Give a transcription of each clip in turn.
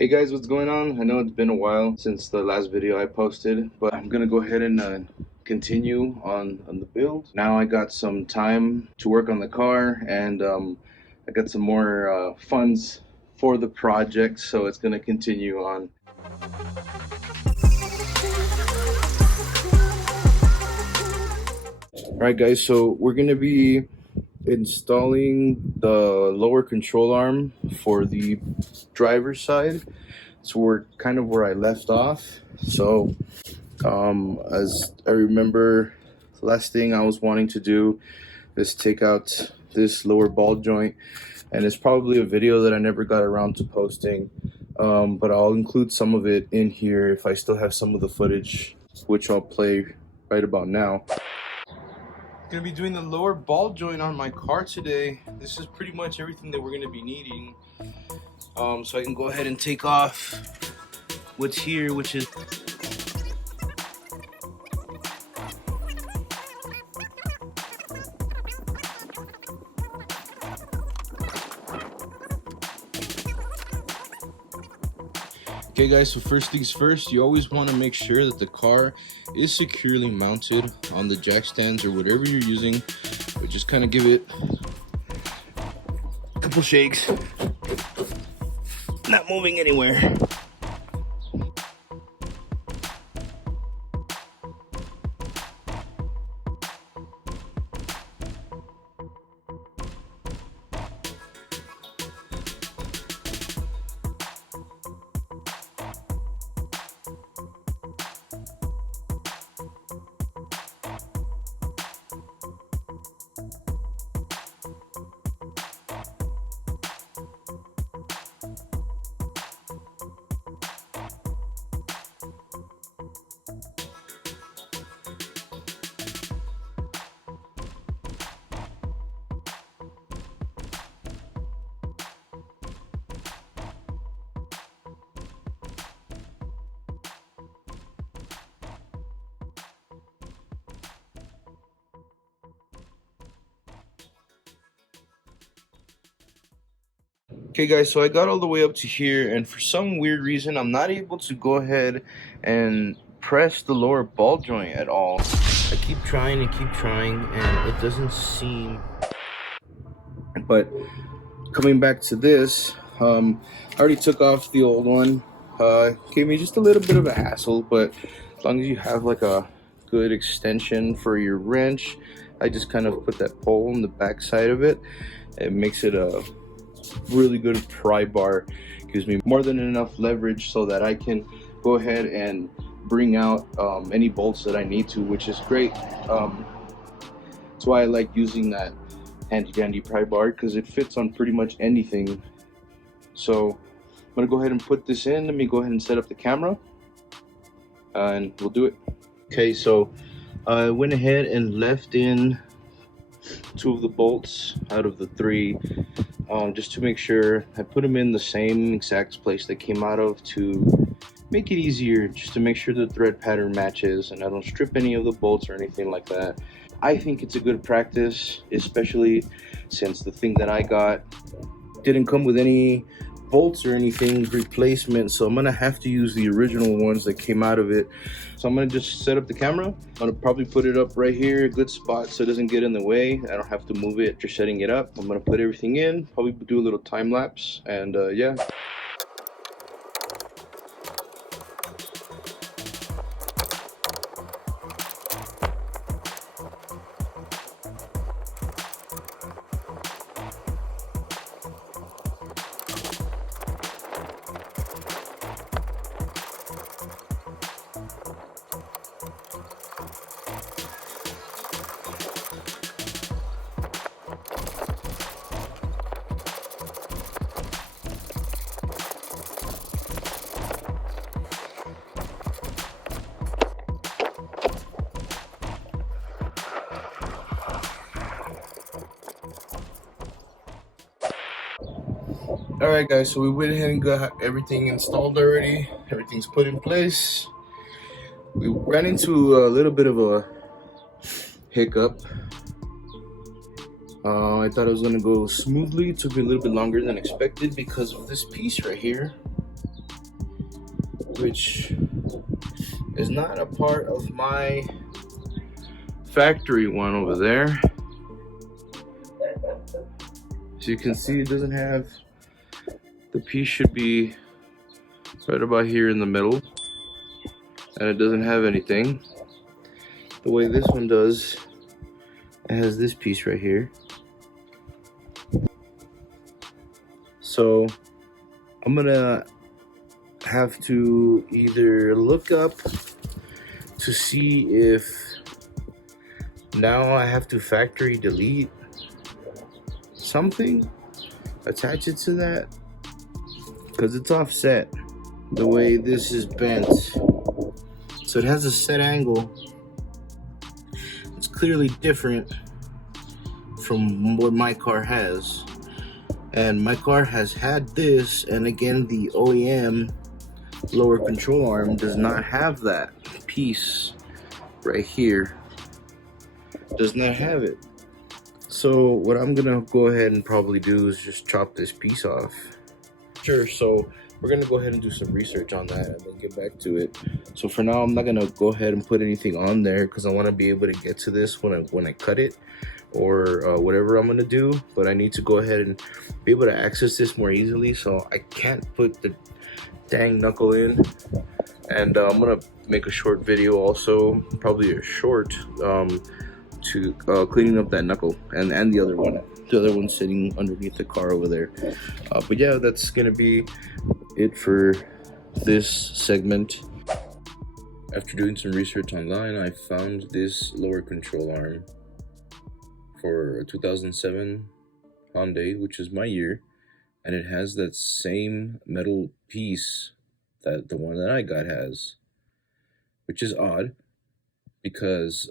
Hey guys, what's going on? I know it's been a while since the last video I posted, but I'm gonna go ahead and continue on the build. Now I got some time to work on the car, and I got some more funds for the project, so it's gonna continue on. Alright guys, so we're gonna be installing the lower control arm for the driver's side. So we're kind of where I left off. So as I remember, the last thing I was wanting to do is take out this lower ball joint, and it's probably a video that I never got around to posting, but I'll include some of it in here if I still have some of the footage, which I'll play right about now. Gonna be doing the lower ball joint on my car today. This is pretty much everything that we're gonna be needing, so I can go ahead and take off what's here, which is okay guys, so first things first, you always want to make sure that the car is securely mounted on the jack stands or whatever you're using, but just kind of give it a couple shakes. Not moving anywhere. Okay guys, so I got all the way up to here, and for some weird reason I'm not able to go ahead and press the lower ball joint at all. I keep trying and it doesn't seem. But coming back to this, I already took off the old one. Gave me just a little bit of a hassle, but as long as you have like a good extension for your wrench, I just kind of put that pole on the back side of it. It makes it a really good pry bar, gives me more than enough leverage so that I can go ahead and bring out any bolts that I need to, which is great. That's why I like using that handy dandy pry bar, because it fits on pretty much anything. So I'm gonna go ahead and put this in. Let me go ahead and set up the camera and we'll do it. Okay, so I went ahead and left in 2 of the bolts out of the 3, just to make sure. I put them in the same exact place they came out of to make it easier, just to make sure the thread pattern matches and I don't strip any of the bolts or anything like that. I think it's a good practice, especially since the thing that I got didn't come with any bolts or anything replacement, so I'm gonna have to use the original ones that came out of it. So I'm gonna just set up the camera. I'm gonna probably put it up right here, a good spot so it doesn't get in the way. I don't have to move it just setting it up. I'm gonna put everything in, probably do a little time lapse, and yeah. Alright guys, so we went ahead and got everything installed already. Everything's put in place. We ran into a little bit of a hiccup. I thought it was gonna go smoothly. It took me a little bit longer than expected because of this piece right here. which is not a part of my factory one over there. As you can see, it doesn't have, the piece should be right about here in the middle, and it doesn't have anything. The way this one does, it has this piece right here. So I'm gonna have to either look up to see if now I have to factory delete something, attach it to that, because it's offset the way this is bent. So it has a set angle. It's clearly different from what my car has. And my car has had this, and again, the OEM lower control arm does not have that piece right here. Does not have it. So what I'm gonna go ahead and probably do is just chop this piece off. Sure, so we're gonna go ahead and do some research on that and then get back to it. So for now, I'm not gonna go ahead and put anything on there because I want to be able to get to this when I cut it, or whatever I'm gonna do. But I need to go ahead and be able to access this more easily, so I can't put the dang knuckle in. And I'm gonna make a short video also, probably a short, to cleaning up that knuckle and the other one sitting underneath the car over there. But yeah, that's gonna be it for this segment. After doing some research online, I found this lower control arm for a 2007 Hyundai, which is my year, and it has that same metal piece that the one that I got has, which is odd because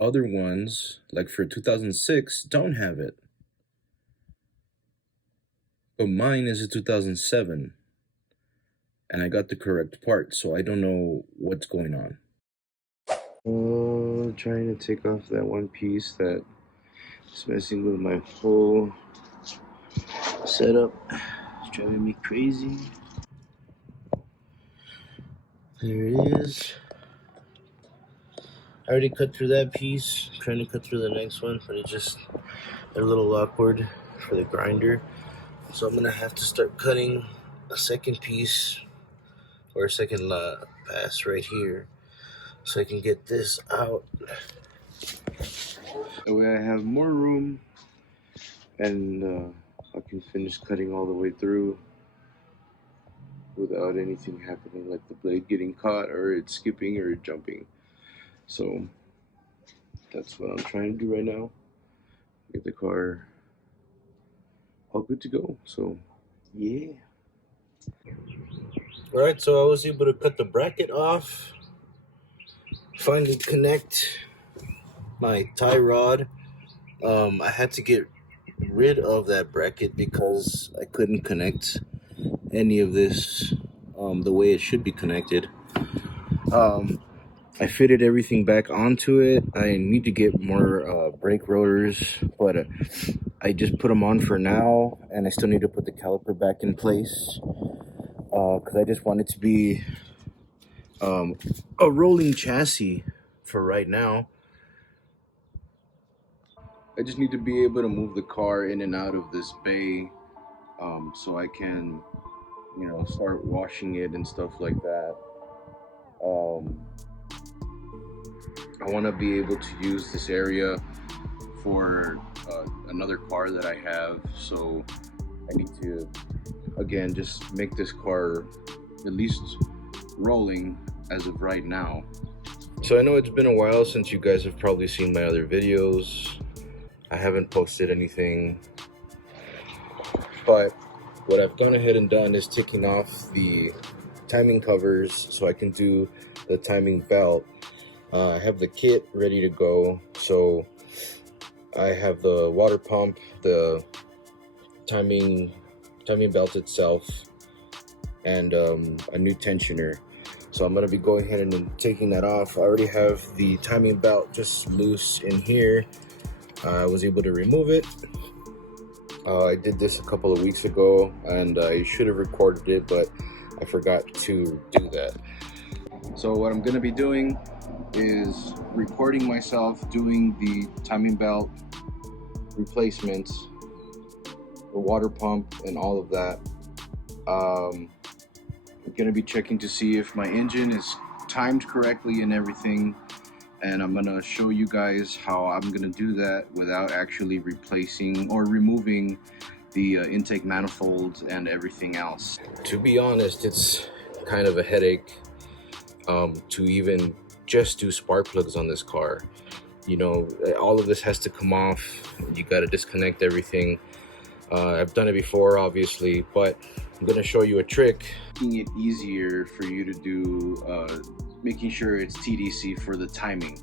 other ones, like for 2006, don't have it. But mine is a 2007, and I got the correct part, so I don't know what's going on. Oh, trying to take off that one piece that is messing with my whole setup. It's driving me crazy. There it is. I already cut through that piece. I'm trying to cut through the next one, but it's just a little awkward for the grinder. So I'm gonna have to start cutting a second piece or a second pass right here so I can get this out. That way I have more room and I can finish cutting all the way through without anything happening, like the blade getting caught or it's skipping or jumping. So that's what I'm trying to do right now. Get the car all good to go. So yeah. Alright, so I was able to cut the bracket off, finally connect my tie rod. I had to get rid of that bracket because I couldn't connect any of this the way it should be connected. I fitted everything back onto it. I need to get more brake rotors, but I just put them on for now, and I still need to put the caliper back in place because I just want it to be a rolling chassis for right now. I just need to be able to move the car in and out of this bay so I can, you know, start washing it and stuff like that. I want to be able to use this area for another car that I have, so I need to, again, just make this car at least rolling as of right now. So I know it's been a while since you guys have probably seen my other videos. I haven't posted anything, but what I've gone ahead and done is taking off the timing covers so I can do the timing belt. I have the kit ready to go, so I have the water pump, the timing belt itself, and a new tensioner. So I'm going to be going ahead and taking that off. I already have the timing belt just loose in here. I was able to remove it. I did this a couple of weeks ago, and I should have recorded it, but I forgot to do that. So what I'm gonna be doing is recording myself doing the timing belt replacements, the water pump, and all of that. I'm gonna be checking to see if my engine is timed correctly and everything, and I'm gonna show you guys how I'm gonna do that without actually replacing or removing the intake manifold and everything else. To be honest, it's kind of a headache to even just do spark plugs on this car. You know, all of this has to come off. You got to disconnect everything. I've done it before, obviously, but I'm going to show you a trick. Making it easier for you to do, making sure it's TDC for the timing.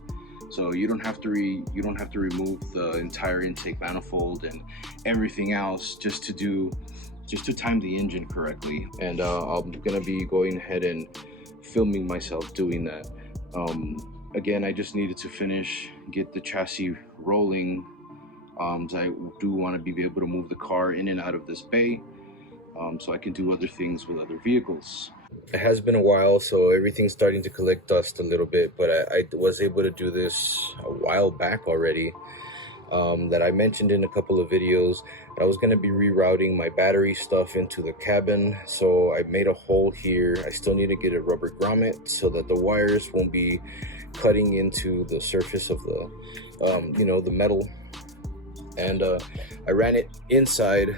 So you don't have to remove the entire intake manifold and everything else just to time the engine correctly. And I'm going to be going ahead and filming myself doing that. Again, I just needed to get the chassis rolling. So I do want to be able to move the car in and out of this bay, so I can do other things with other vehicles. It has been a while, so everything's starting to collect dust a little bit, but I was able to do this a while back already. That I mentioned in a couple of videos. I was going to be rerouting my battery stuff into the cabin, so I made a hole here. I still need to get a rubber grommet so that the wires won't be cutting into the surface of the you know, the metal. And I ran it inside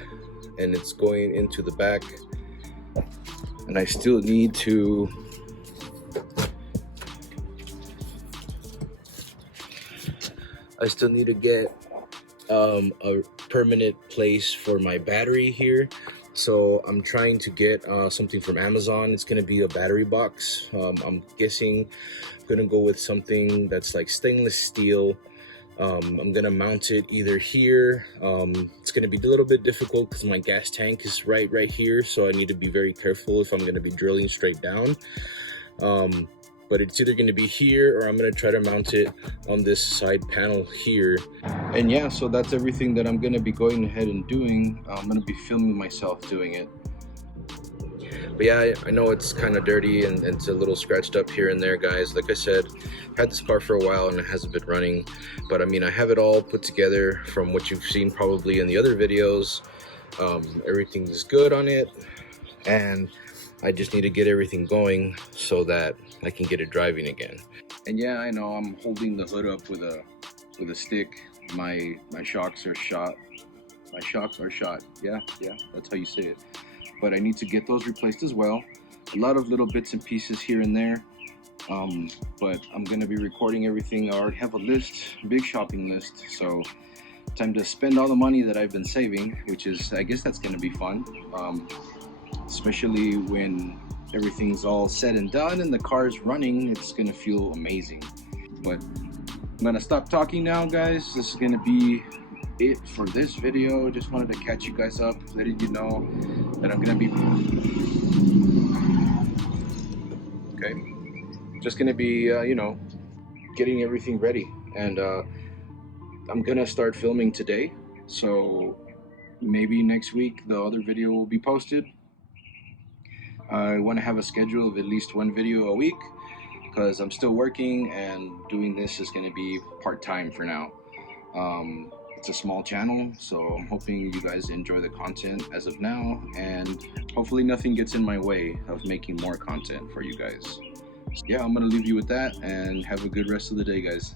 and it's going into the back, and I still need to get a permanent place for my battery here. So I'm trying to get something from Amazon. It's going to be a battery box. I'm guessing I'm going to go with something that's like stainless steel. I'm going to mount it either here. It's going to be a little bit difficult because my gas tank is right here, so I need to be very careful if I'm going to be drilling straight down. But it's either going to be here or I'm going to try to mount it on this side panel here. And yeah, so that's everything that I'm going to be going ahead and doing. I'm going to be filming myself doing it. But yeah, I know it's kind of dirty and it's a little scratched up here and there, guys. Like I said, I've had this car for a while and it hasn't been running. But I mean, I have it all put together from what you've seen probably in the other videos. Everything is good on it. And I just need to get everything going so that I can get it driving again. And yeah, I know I'm holding the hood up with a stick. My shocks are shot. My shocks are shot. Yeah, that's how you say it. But I need to get those replaced as well. A lot of little bits and pieces here and there. But I'm gonna be recording everything. I already have a list, a big shopping list. So time to spend all the money that I've been saving, which is, I guess that's gonna be fun. Especially when everything's all said and done and the car's running, it's gonna feel amazing. But I'm gonna stop talking now, guys. This is gonna be it for this video. Just wanted to catch you guys up, letting you know that I'm gonna be just gonna be you know, getting everything ready, and I'm gonna start filming today, so maybe next week the other video will be posted. I want to have a schedule of at least one video a week because I'm still working, and doing this is going to be part-time for now. It's a small channel, so I'm hoping you guys enjoy the content as of now, and hopefully nothing gets in my way of making more content for you guys. So yeah, I'm going to leave you with that, and have a good rest of the day, guys.